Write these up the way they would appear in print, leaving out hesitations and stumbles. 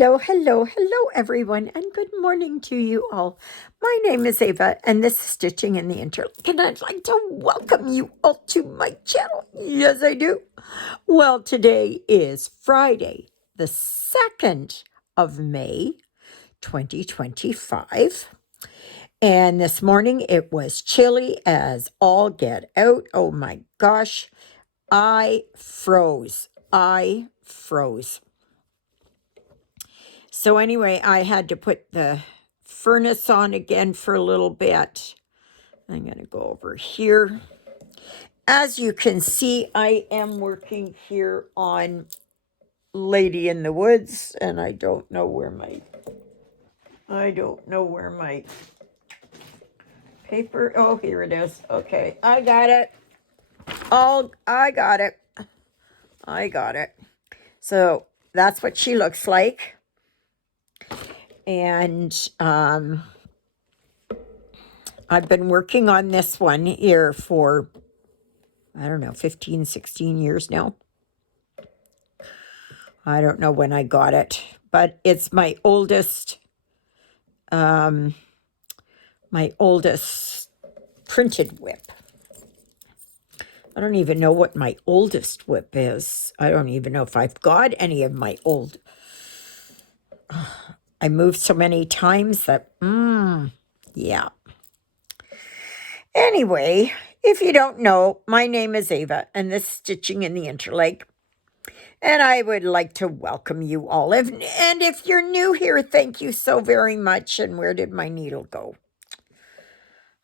Hello, everyone, and good morning to you all. My name is Ava, and this is Stitching in the Interlake, and I'd like to welcome you all to my channel. Yes, I do. Well, today is Friday, the 2nd of May, 2025, and this morning it was chilly as all get out. Oh my gosh, I froze. So anyway, I had to put the furnace on again for a little bit. I'm going to go over here. As you can see, I am working here on Lady in the Woods, and I don't know where my paper. Oh, here it is. Okay, I got it. I got it. So that's what she looks like. And I've been working on this one here for, I don't know, 15, 16 years now. I don't know when I got it, but it's my oldest printed whip. I don't even know what my oldest whip is. I don't even know if I've got any of my old. I moved so many times that, yeah. Anyway, if you don't know, my name is Ava, and this is Stitching in the Interlake. And I would like to welcome you all. And if you're new here, thank you so very much. And where did my needle go?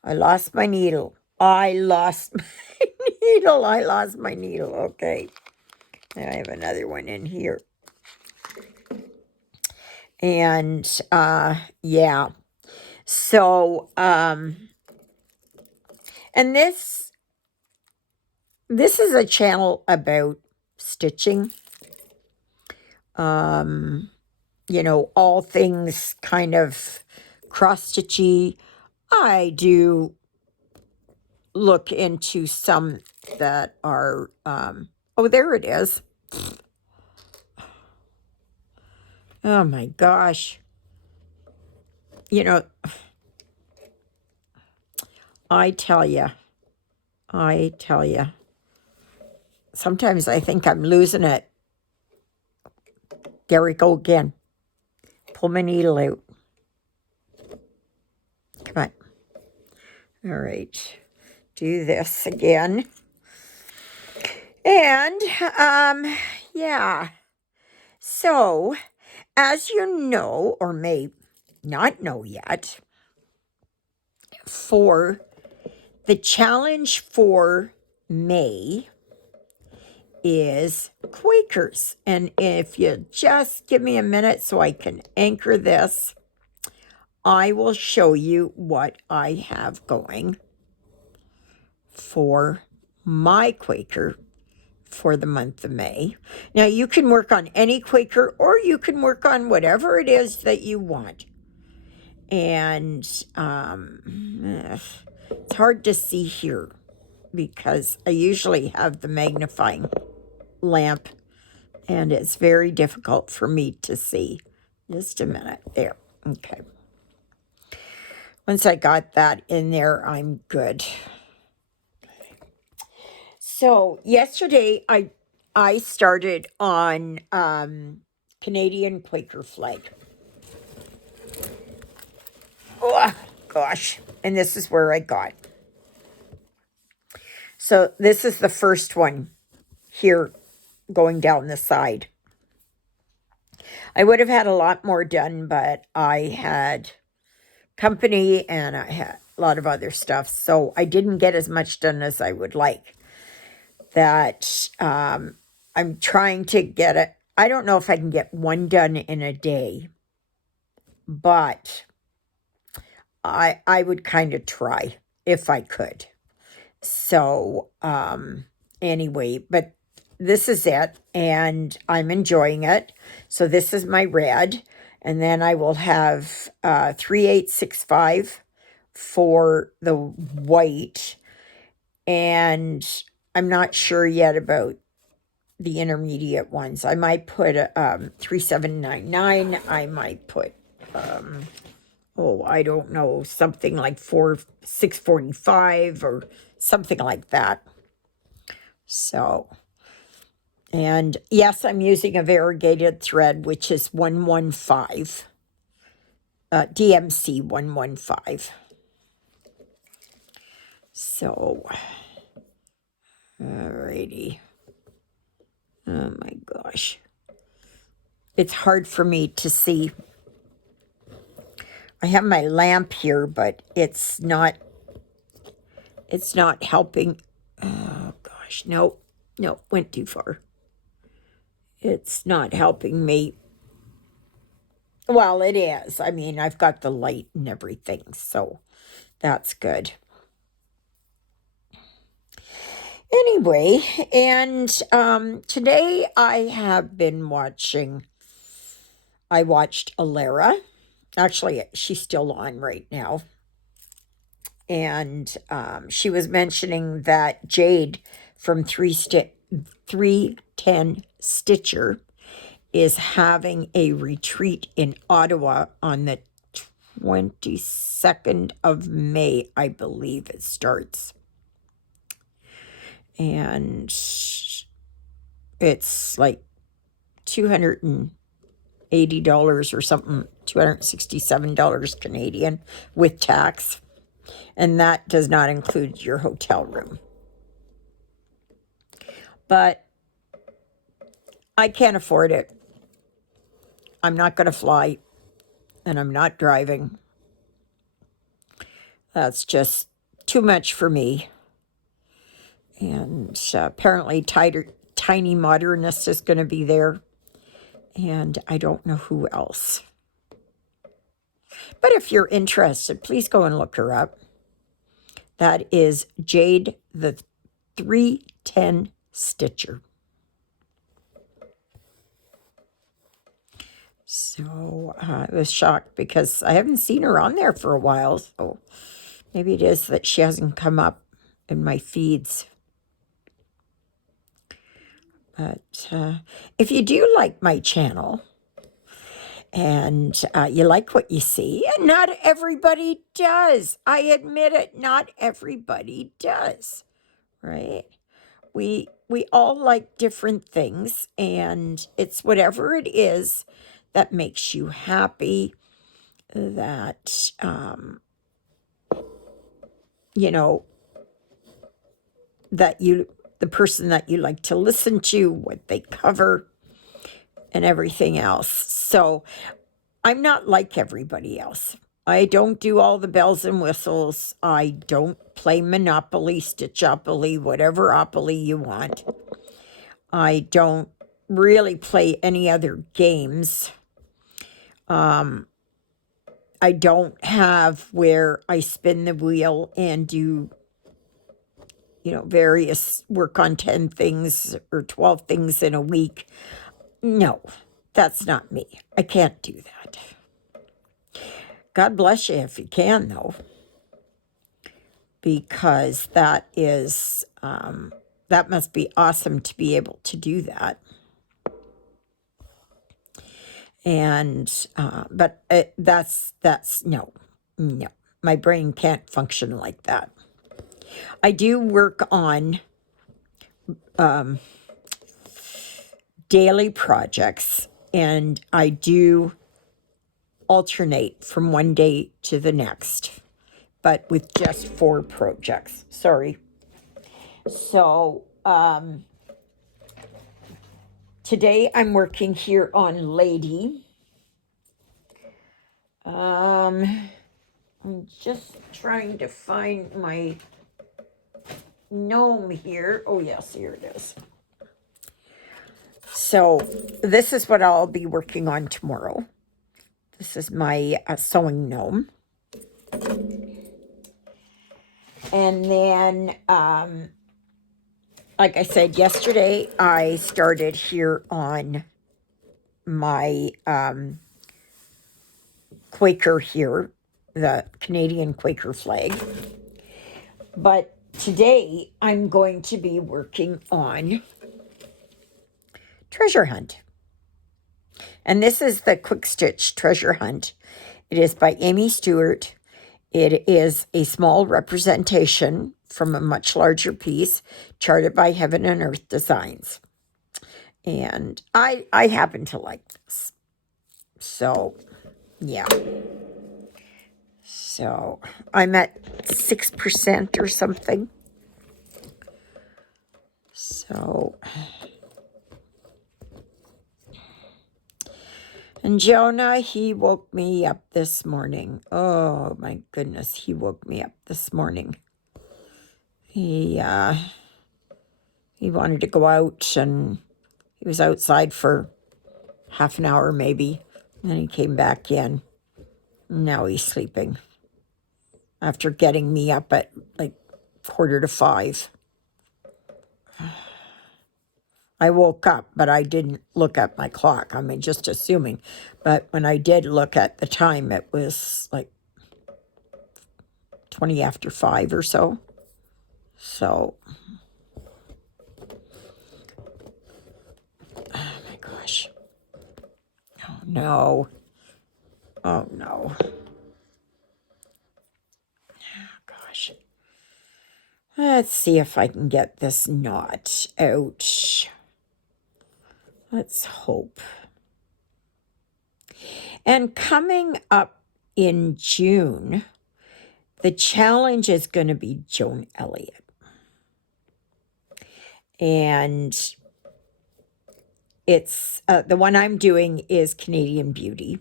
I lost my needle. I lost my needle. Okay. And I have another one in here. And, yeah. So, and this is a channel about stitching. You know, all things kind of cross-stitchy. I do look into some that are, oh, there it is. Oh my gosh. You know, I tell you, sometimes I think I'm losing it. There we go again. Pull my needle out. Come on. All right. Do this again. And, yeah. So, as you know, or may not know yet, for the challenge for May is Quakers. And if you just give me a minute so I can anchor this, I will show you what I have going for my Quaker for the month of May. Now, you can work on any Quaker, or you can work on whatever it is that you want. And it's hard to see here because I usually have the magnifying lamp, and it's very difficult for me to see. Just a minute. There. Okay. Once I got that in there, I'm good. So yesterday I started on Canadian Quaker flag. Oh gosh, and this is where I got. So this is the first one here going down the side. I would have had a lot more done, but I had company and I had a lot of other stuff, so I didn't get as much done as I would like. That I'm trying to get it. I don't know if I can get one done in a day, but I would kind of try if I could. So anyway, but this is it, and I'm enjoying it. So this is my red, and then I will have 3865 for the white, and I'm not sure yet about the intermediate ones. I might put 3799. I might put oh, I don't know, something like 645 or something like that. So, and yes, I'm using a variegated thread, which is 115, DMC 115. So, alrighty. Oh my gosh. It's hard for me to see. I have my lamp here, but it's not helping. Oh gosh, no, went too far. It's not helping me. Well, it is. I mean, I've got the light and everything, so that's good. Anyway, and today I watched Alara. Actually, she's still on right now. And she was mentioning that Jade from 310 Stitcher is having a retreat in Ottawa on the 22nd of May, I believe it starts. And it's like $280 or something, $267 Canadian with tax. And that does not include your hotel room. But I can't afford it. I'm not going to fly, and I'm not driving. That's just too much for me. And apparently Tiny Modernist is going to be there. And I don't know who else. But if you're interested, please go and look her up. That is Jade the 310 Stitcher. So I was shocked because I haven't seen her on there for a while. So maybe it is that she hasn't come up in my feeds. But if you do like my channel and you like what you see, and not everybody does. I admit it, not everybody does, right? We all like different things, and it's whatever it is that makes you happy, that, you know, that the person that you like to listen to, what they cover, and everything else. So I'm not like everybody else. I don't do all the bells and whistles. I don't play Monopoly, Stitchopoly, whatever opoly you want. I don't really play any other games. I don't have where I spin the wheel and do, various work on 10 things or 12 things in a week. No, that's not me. I can't do that. God bless you if you can, though, because that must be awesome to be able to do that. And but that's no, my brain can't function like that. I do work on daily projects, and I do alternate from one day to the next, but with just 4 projects. Sorry. So today I'm working here on Lady. I'm just trying to find my gnome here. Oh yes, here it is. So this is what I'll be working on tomorrow. This is my sewing gnome. And then, like I said yesterday, I started here on my Quaker here, the Canadian Quaker flag. But today I'm going to be working on treasure hunt. And this is the Quick Stitch Treasure Hunt. It is by Amy Stewart. It is a small representation from a much larger piece, charted by Heaven and Earth Designs. And I happen to like this. So, yeah. So, I'm at 6% or something. So, and Jonah, he woke me up this morning. Oh, my goodness, he woke me up this morning. He wanted to go out, and he was outside for half an hour maybe. And then he came back in. Now he's sleeping after getting me up at like 4:45. I woke up, but I didn't look at my clock. I mean, just assuming. But when I did look at the time, it was like 20 after 5 or so. So, oh my gosh. Oh no. Oh no. Gosh. Let's see if I can get this knot out. Let's hope. And coming up in June, the challenge is going to be Joan Elliott. And it's the one I'm doing is Canadian Beauty.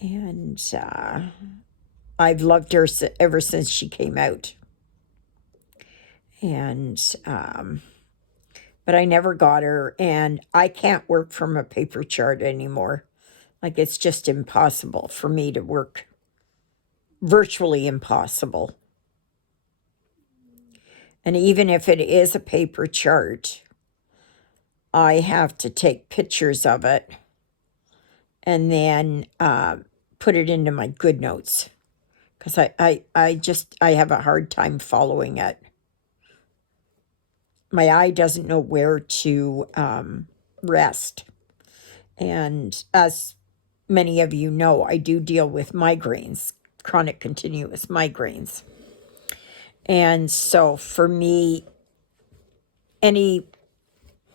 And I've loved her ever since she came out. And but I never got her, and I can't work from a paper chart anymore. Like, it's just impossible for me to work, virtually impossible. And even if it is a paper chart, I have to take pictures of it and then put it into my good notes, because I have a hard time following it. My eye doesn't know where to rest. And as many of you know, I do deal with migraines, chronic continuous migraines. And so for me, any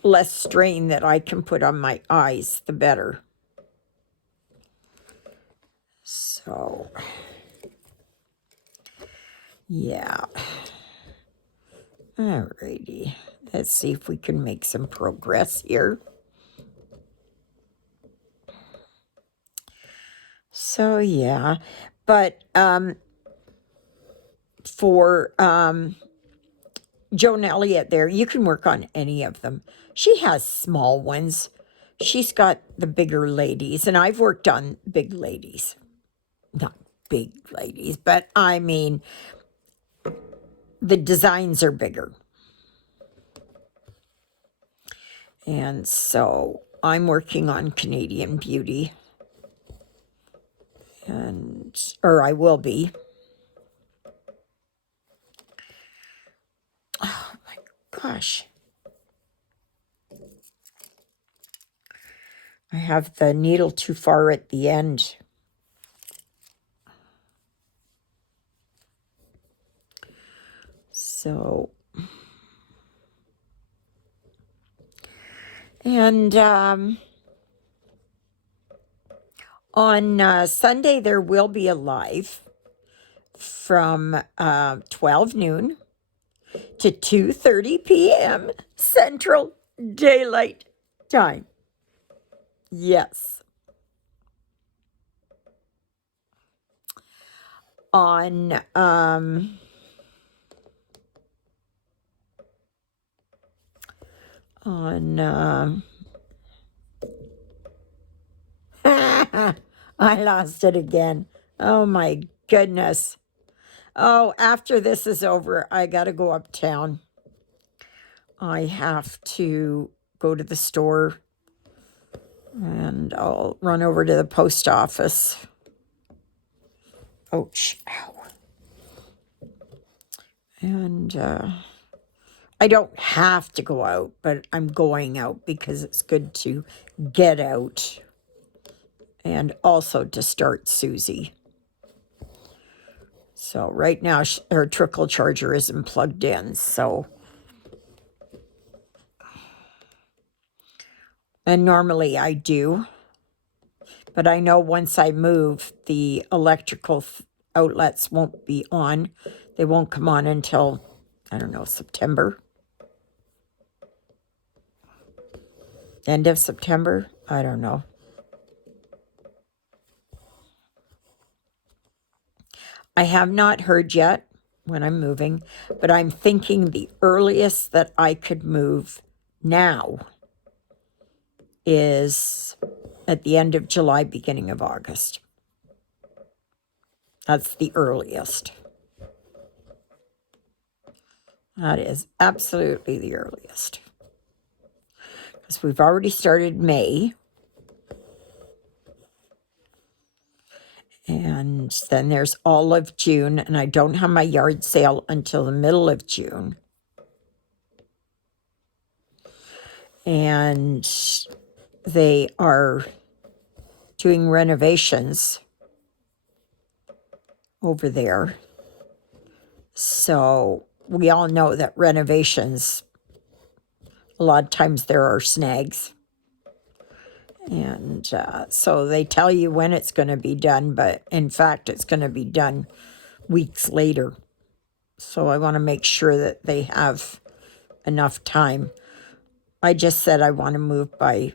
less strain that I can put on my eyes, the better. So, yeah. Alrighty. Let's see if we can make some progress here. So, yeah. But for Joan Elliott there, you can work on any of them. She has small ones. She's got the bigger ladies, and I've worked on big ladies. Not big ladies, but I mean, the designs are bigger. And so I'm working on Canadian Beauty. Or I will be. Oh my gosh. I have the needle too far at the end. So, and on Sunday there will be a live from 12 noon to 2:30 p.m. Central Daylight Time. Yes. On I lost it again. Oh my goodness. Oh, after this is over, I got to go uptown. I have to go to the store, and I'll run over to the post office. Ouch. Ow. And I don't have to go out, but I'm going out because it's good to get out and also to start Susie. So right now her trickle charger isn't plugged in, so. And normally I do, but I know once I move, the electrical outlets won't be on. They won't come on until, I don't know, September. End of September? I don't know. I have not heard yet when I'm moving, but I'm thinking the earliest that I could move now is at the end of July, beginning of August. That's the earliest. That is absolutely the earliest. Because we've already started May. And then there's all of June, and I don't have my yard sale until the middle of June. And they are doing renovations over there. So we all know that renovations, a lot of times there are snags. And so they tell you when it's going to be done, but in fact, it's going to be done weeks later. So I want to make sure that they have enough time. I just said I want to move by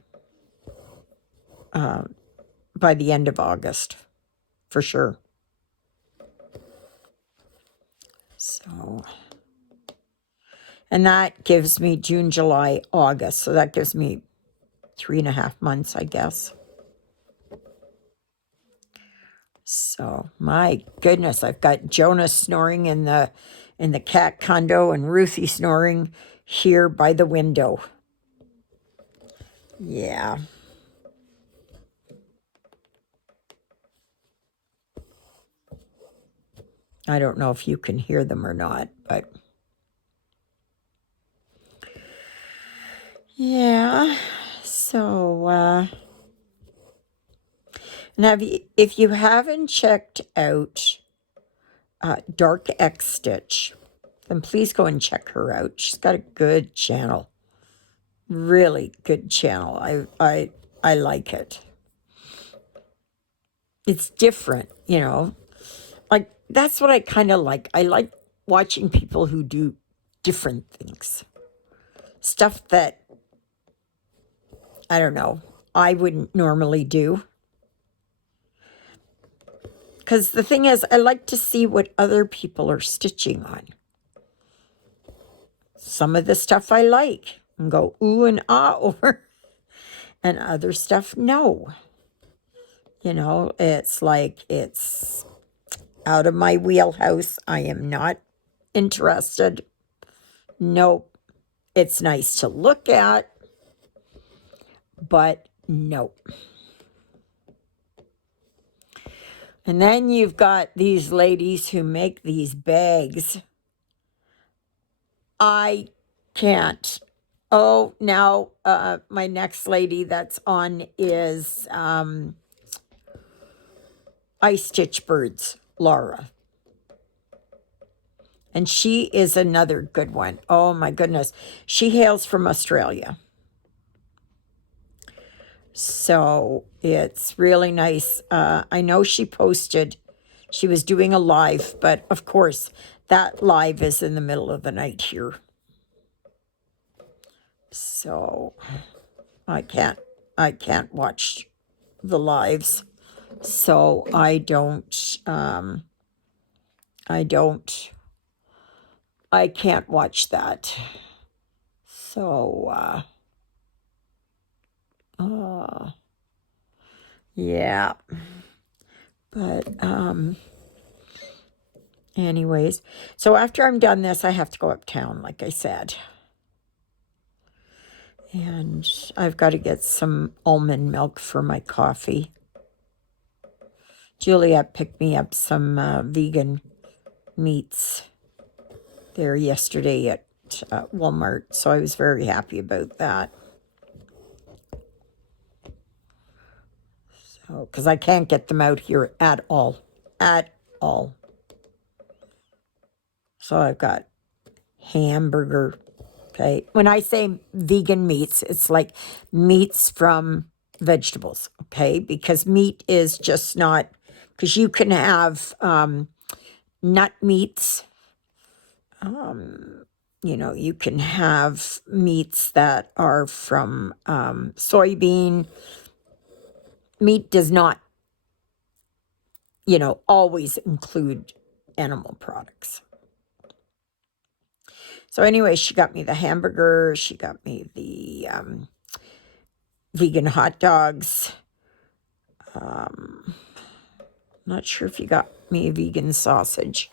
the end of August, for sure. So, and that gives me June, July, August. So that gives me 3.5 months, I guess. So my goodness, I've got Jonah snoring in the cat condo and Ruthie snoring here by the window. Yeah. I don't know if you can hear them or not, but yeah. So and if you haven't checked out Dark X Stitch, then please go and check her out. She's got a good channel. Really good channel. I like it. It's different, you know. Like, that's what I kind of like. I like watching people who do different things. Stuff that, I don't know, I wouldn't normally do. Because the thing is, I like to see what other people are stitching on. Some of the stuff I like and go ooh and ah over, and other stuff, no. You know, it's like it's out of my wheelhouse. I am not interested. Nope. It's nice to look at, but nope. And then you've got these ladies who make these bags. I can't. Oh, now my next lady that's on is I Stitch Birds, Laura. And she is another good one. Oh my goodness. She hails from Australia. So it's really nice. I know she posted, she was doing a live, but of course that live is in the middle of the night here. So I can't watch the lives. So I can't watch that. So, yeah. But, anyways, so after I'm done this, I have to go uptown, like I said. And I've got to get some almond milk for my coffee. Juliet picked me up some vegan meats there yesterday at Walmart, so I was very happy about that. So, because I can't get them out here at all. At all. So I've got hamburger. Okay. When I say vegan meats, it's like meats from vegetables. Okay. Because meat is just not, because you can have nut meats. You can have meats that are from soybean. Meat does not, always include animal products. So anyway, she got me the hamburger. She got me the vegan hot dogs. Not sure if you got me a vegan sausage.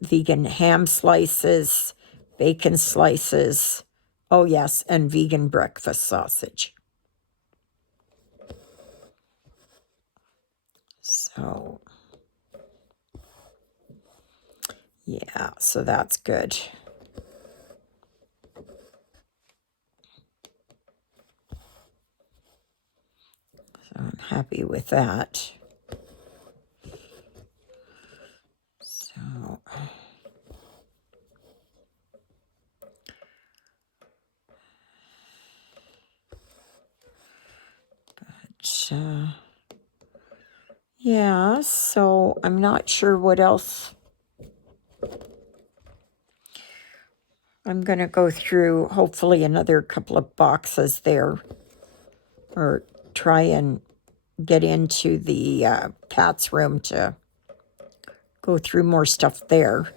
Vegan ham slices, bacon slices. Oh, yes, and vegan breakfast sausage. So, yeah, so that's good. So I'm happy with that. So, yeah, so I'm not sure what else. I'm going to go through hopefully another couple of boxes there, or try and get into the cat's room to go through more stuff there.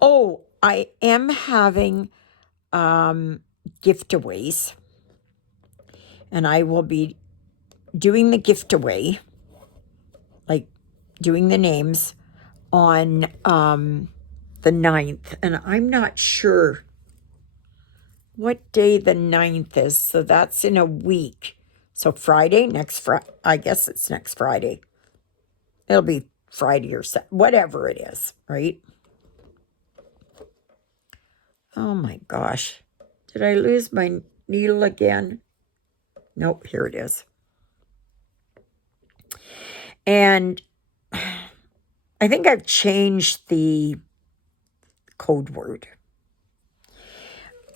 Oh, I am having giveaways, and I will be doing the giveaway, like doing the names on the 9th, and I'm not sure what day the 9th is, so that's in a week. So Friday, I guess it's next Friday. It'll be Friday or whatever it is, right? Oh my gosh. Did I lose my needle again? Nope, here it is. And I think I've changed the code word.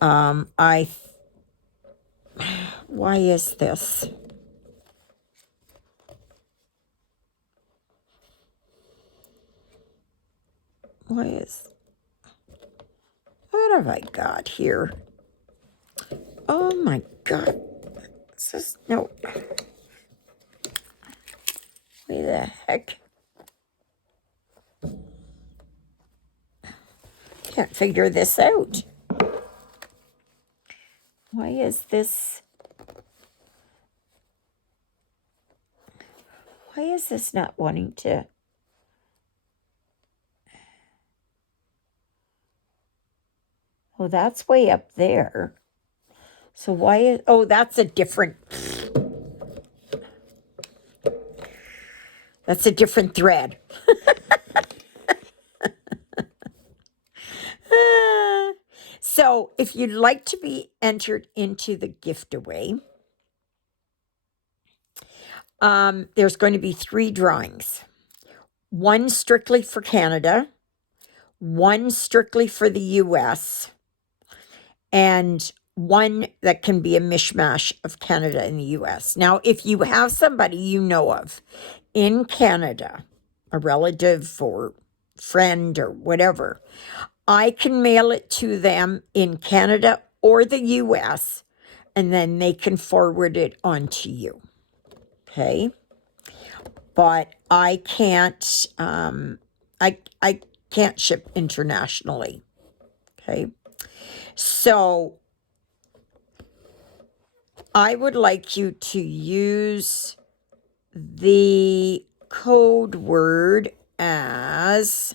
Why is this? What have I got here? Oh my God. No. What the heck? Can't figure this out. Why is this not wanting to? Oh, that's way up there. So why is, that's a different thread. So if you'd like to be entered into the giveaway, there's going to be 3 drawings. One strictly for Canada, one strictly for the US, and one that can be a mishmash of Canada and the US. Now, if you have somebody you know of in Canada, a relative or friend or whatever, I can mail it to them in Canada or the US, and then they can forward it on to you. Okay? But I can't I can't ship internationally. Okay? So I would like you to use the code word as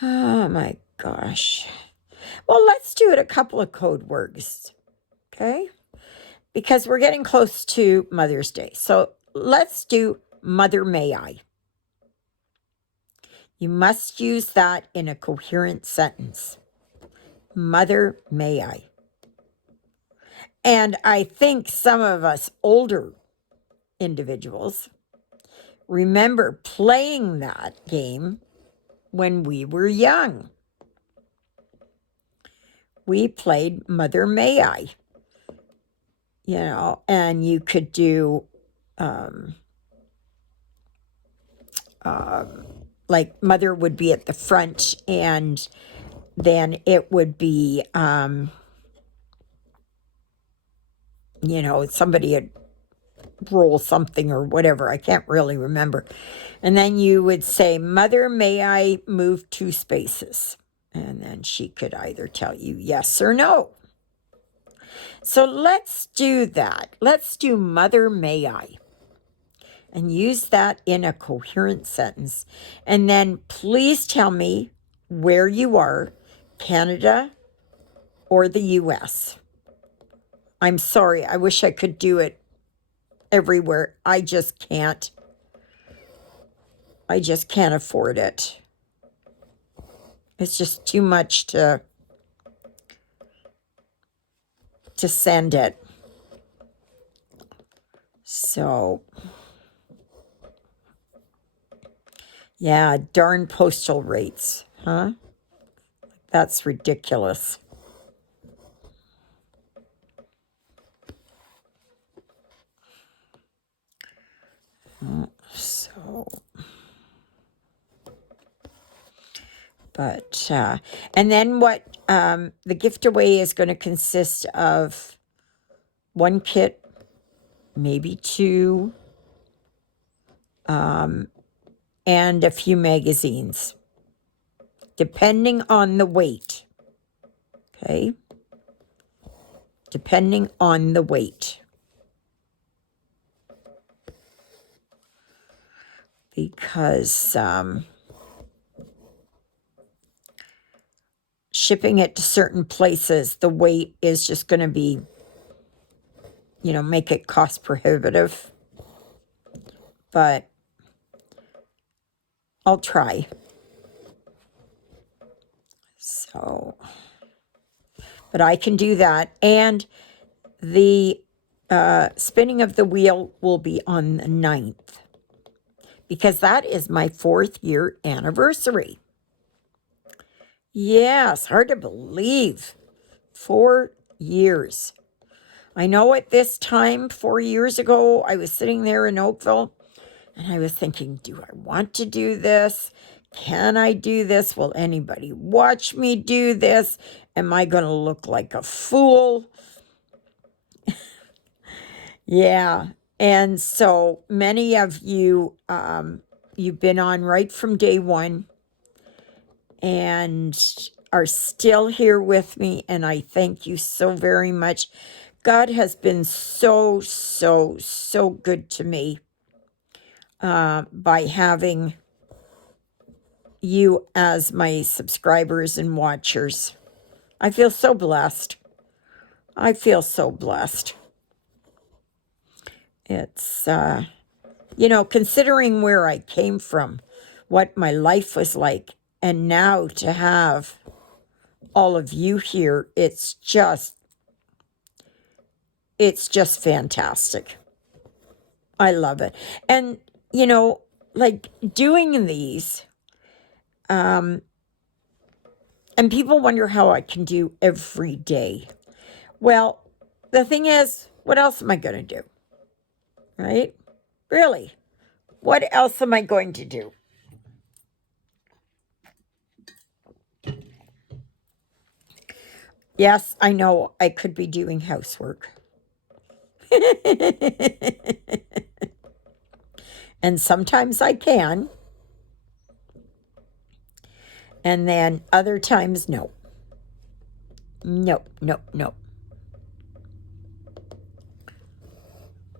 oh my gosh. Well, let's do it a couple of code words. Okay? because we're getting close to Mother's Day. So let's do Mother May I. You must use that in a coherent sentence. Mother May I. And I think some of us older individuals remember playing that game when we were young. We played Mother May I, and you could do like Mother would be at the front, and then it would be, somebody would roll something or whatever. I can't really remember. And then you would say, Mother, may I move 2 spaces? And then she could either tell you yes or no. So let's do that. Let's do Mother, may I? And use that in a coherent sentence. And then please tell me where you are, Canada or the US. I'm sorry, I wish I could do it everywhere. I just can't. I just can't afford it. It's just too much to send it. So, yeah, darn postal rates, huh? That's ridiculous. But, and then what, the gift away is going to consist of 1 kit, maybe 2, and a few magazines, depending on the weight. Okay? Depending on the weight. Because shipping it to certain places, the weight is just going to be, make it cost prohibitive. But I'll try. So, but I can do that. And the spinning of the wheel will be on the 9th. Because that is my 4th year anniversary. Yes, hard to believe. 4 years. I know at this time, 4 years ago, I was sitting there in Oakville, and I was thinking, do I want to do this? Can I do this? Will anybody watch me do this? Am I going to look like a fool? Yeah. And so many of you, you've been on right from day one and are still here with me. And I thank you so very much. God has been so, so, so good to me by having you as my subscribers and watchers. I feel so blessed. I feel so blessed. It's, considering where I came from, what my life was like, and now to have all of you here, it's just fantastic. I love it. And, like doing these, and people wonder how I can do every day. Well, the thing is, what else am I going to do? Right? Really? What else am I going to do? Yes, I know I could be doing housework. And sometimes I can. And then other times, no. No, no, no.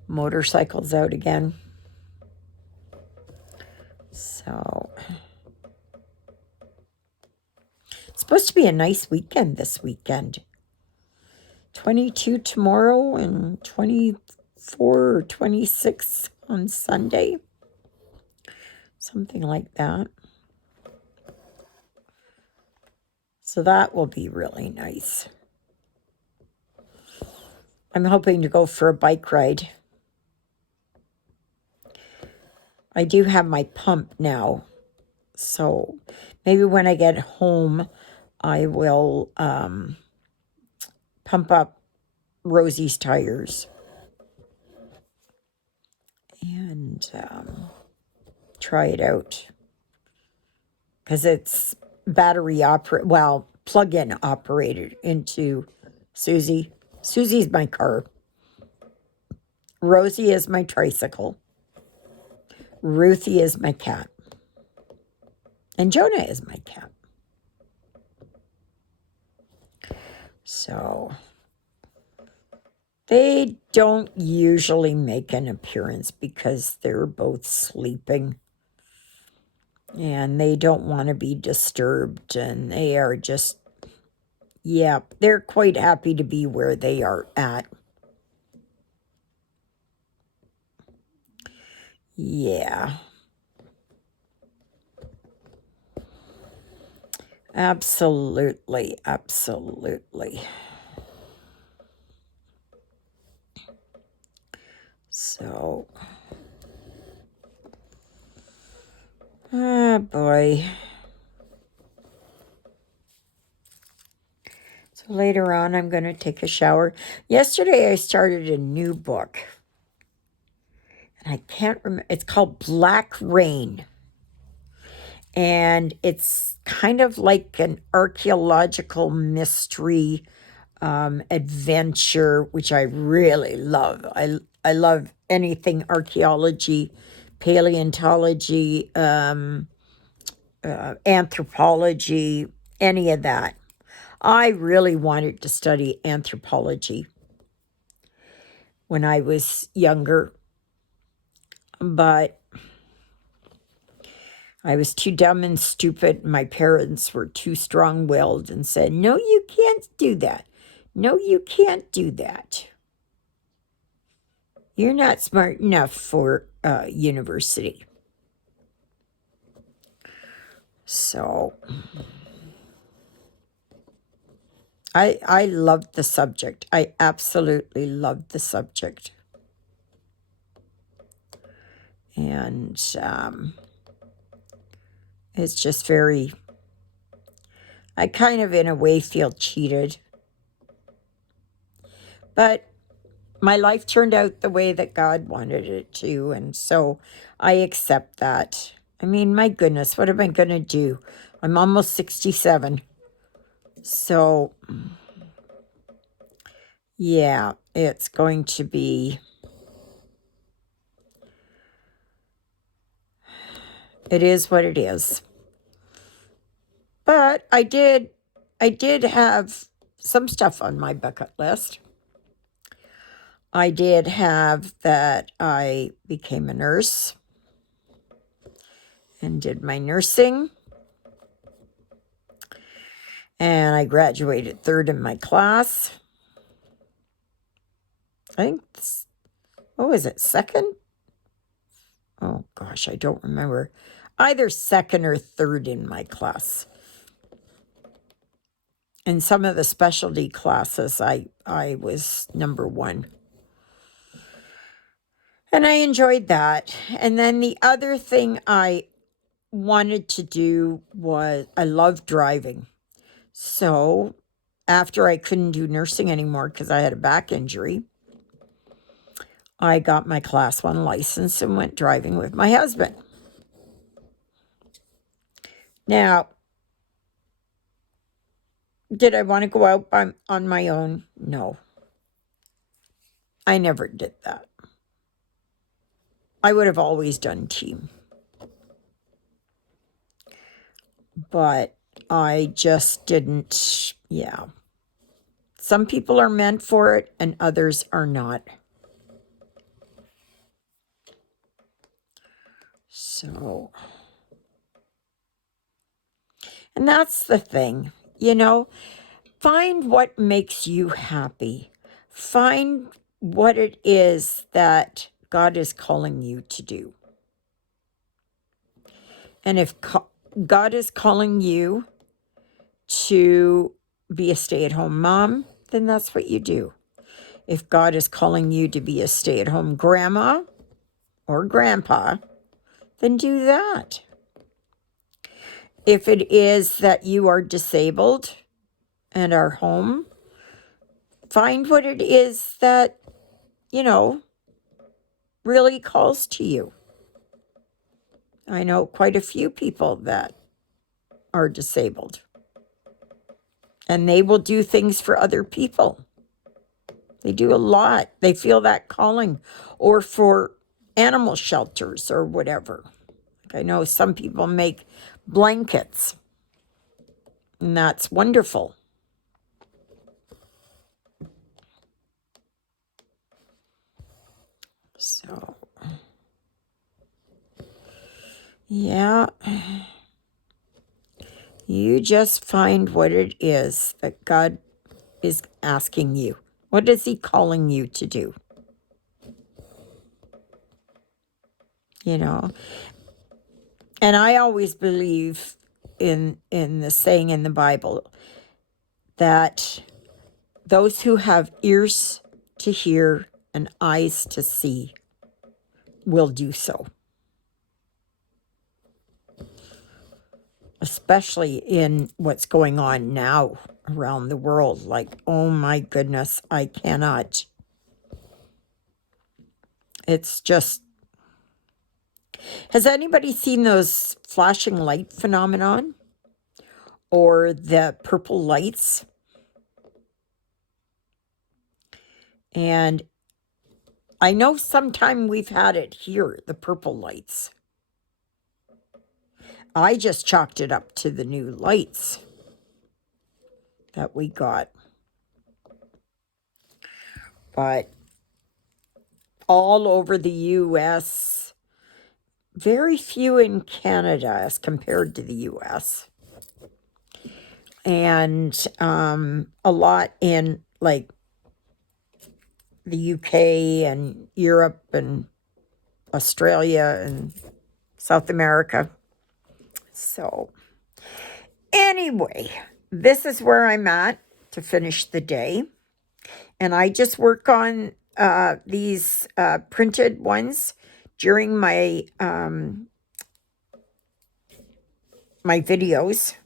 Motorcycle's out again. So, it's supposed to be a nice weekend this weekend. 22 tomorrow and 24 or 26 on Sunday. Something like that. So that will be really nice. I'm hoping to go for a bike ride. I do have my pump now. So maybe when I get home, I will pump up Rosie's tires and try it out. Because it's battery operated, well, plug-in operated into Susie. Susie's my car. Rosie is my tricycle. Ruthie is my cat. And Jonah is my cat. So they don't usually make an appearance because they're both sleeping. And they don't want to be disturbed. And they are just, yeah, they're quite happy to be where they are at. Yeah. Absolutely, absolutely. So, ah, boy. So later on, I'm going to take a shower. Yesterday, I started a new book. And I can't remember. It's called Black Rain. And it's kind of like an archaeological mystery adventure, which I really love. I love anything archaeology, paleontology, anthropology, any of that. I really wanted to study anthropology when I was younger, but I was too dumb and stupid. My parents were too strong-willed and said, no, you can't do that. No, you can't do that. You're not smart enough for university. So I loved the subject. I absolutely loved the subject. And it's just very, I kind of in a way feel cheated. But my life turned out the way that God wanted it to, and so I accept that. I mean, my goodness, what am I going to do? I'm almost 67. So, yeah, it's going to be, it is what it is. But I did have some stuff on my bucket list. I did have that I became a nurse and did my nursing. And I graduated third in my class. I think, what was it, second? Oh, gosh, I don't remember. Either second or third in my class. In some of the specialty classes, I was number one. And I enjoyed that. And then the other thing I wanted to do was, I love driving. So after I couldn't do nursing anymore because I had a back injury, I got my class 1 license and went driving with my husband. Now, did I want to go out on my own? No. I never did that. I would have always done team. But I just didn't, yeah. Some people are meant for it and others are not. So, and that's the thing, you know, find what makes you happy. Find what it is that God is calling you to do. And if God is calling you to be a stay-at-home mom, then that's what you do. If God is calling you to be a stay-at-home grandma or grandpa, then do that. If it is that you are disabled and are home, find what it is that, really calls to you. I know quite a few people that are disabled, and they will do things for other people. They do a lot. They feel that calling, or for animal shelters or whatever. I know some people make blankets, and that's wonderful. So, yeah, you just find what it is that God is asking you. What is he calling you to do? And I always believe in the saying in the Bible that those who have ears to hear and eyes to see will do so. Especially in what's going on now around the world. Like, oh my goodness, I cannot. It's just... Has anybody seen those flashing light phenomenon? Or the purple lights? And I know sometime we've had it here, the purple lights. I just chalked it up to the new lights that we got. But all over the U.S., very few in Canada as compared to the U.S. And a lot in, like, the U.K. and Europe and Australia and South America. So, anyway, this is where I'm at to finish the day. And I just work on these printed ones during my my videos.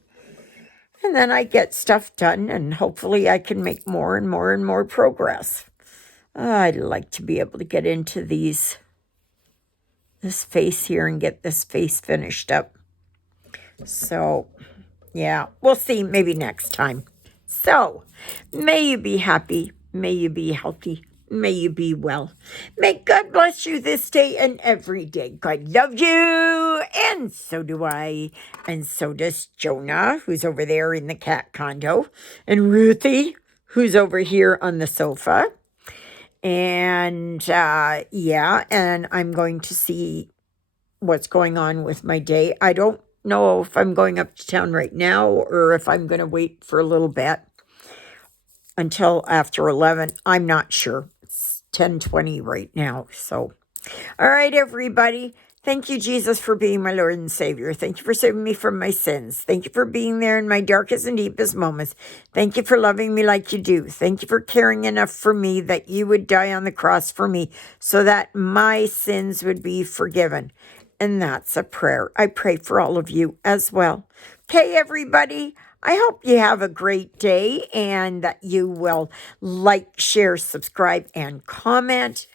And then I get stuff done, and hopefully I can make more and more and more progress. I'd like to be able to get into this face here and get this face finished up. So, yeah, we'll see, maybe next time. So, may you be happy, may you be healthy, may you be well. May God bless you this day and every day. God loves you, and so do I, and so does Jonah, who's over there in the cat condo, and Ruthie, who's over here on the sofa. And, yeah, and I'm going to see what's going on with my day. I don't know if I'm going up to town right now or if I'm going to wait for a little bit until after 11. I'm not sure. It's 10:20 right now. So, all right, everybody. Thank you, Jesus, for being my Lord and Savior. Thank you for saving me from my sins. Thank you for being there in my darkest and deepest moments. Thank you for loving me like you do. Thank you for caring enough for me that you would die on the cross for me so that my sins would be forgiven. And that's a prayer. I pray for all of you as well. Okay, everybody. I hope you have a great day and that you will like, share, subscribe, and comment.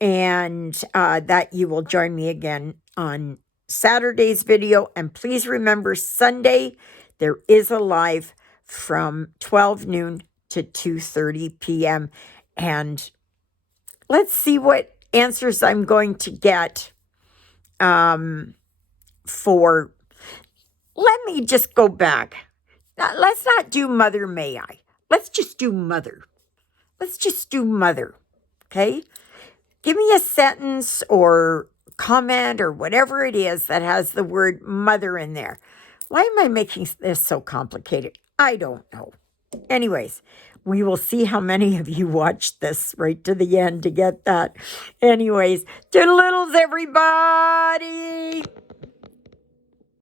And that you will join me again on Saturday's video. And please remember, Sunday, there is a live from 12 noon to 2:30 p.m. And let's see what answers I'm going to get for... Let me just go back. Now, let's not do Mother May I. Let's just do Mother. Let's just do Mother, okay? Give me a sentence or comment or whatever it is that has the word mother in there. Why am I making this so complicated? I don't know. Anyways, We will see how many of you watched this right to the end to get that. Anyways, toodaloodles, everybody!